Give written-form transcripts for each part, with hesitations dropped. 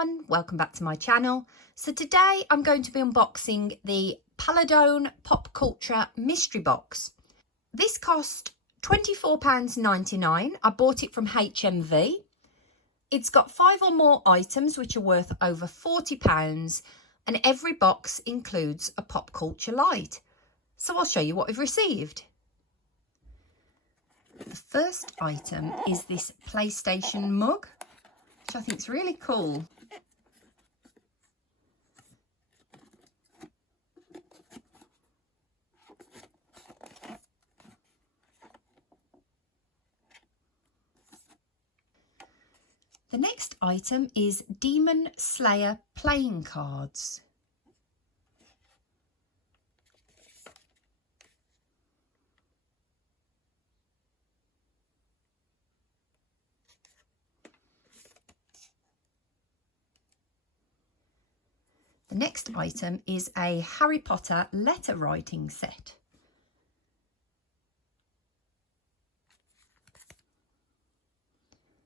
everyone, welcome back to my channel. So today I'm going to be unboxing the Paladone Pop Culture Mystery Box. This cost £24.99. I bought it from HMV. It's got 5 or more items which are worth over £40, and every box includes a pop culture light. So I'll show you what we've received. The first item is this PlayStation mug, which I think is really cool. The next item is Demon Slayer playing cards. The next item is a Harry Potter letter writing set.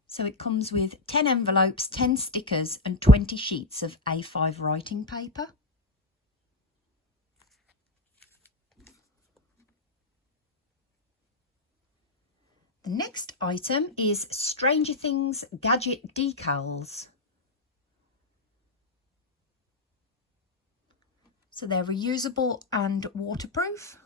So it comes with 10 envelopes, 10 stickers and 20 sheets of A5 writing paper. The next item is Stranger Things gadget decals. So they're reusable and waterproof.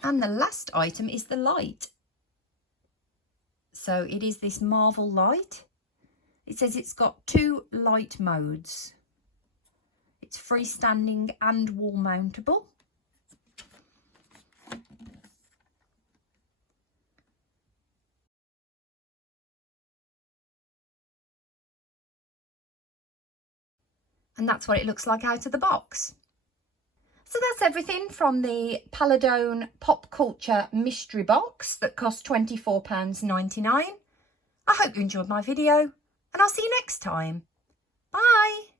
And the last item is the light. So it is this Marvel light. It says it's got 2 light modes. It's freestanding and wall mountable. And that's what it looks like out of the box. So that's everything from the Paladone Pop Culture Mystery Box that cost £24.99. I hope you enjoyed my video, and I'll see you next time. Bye!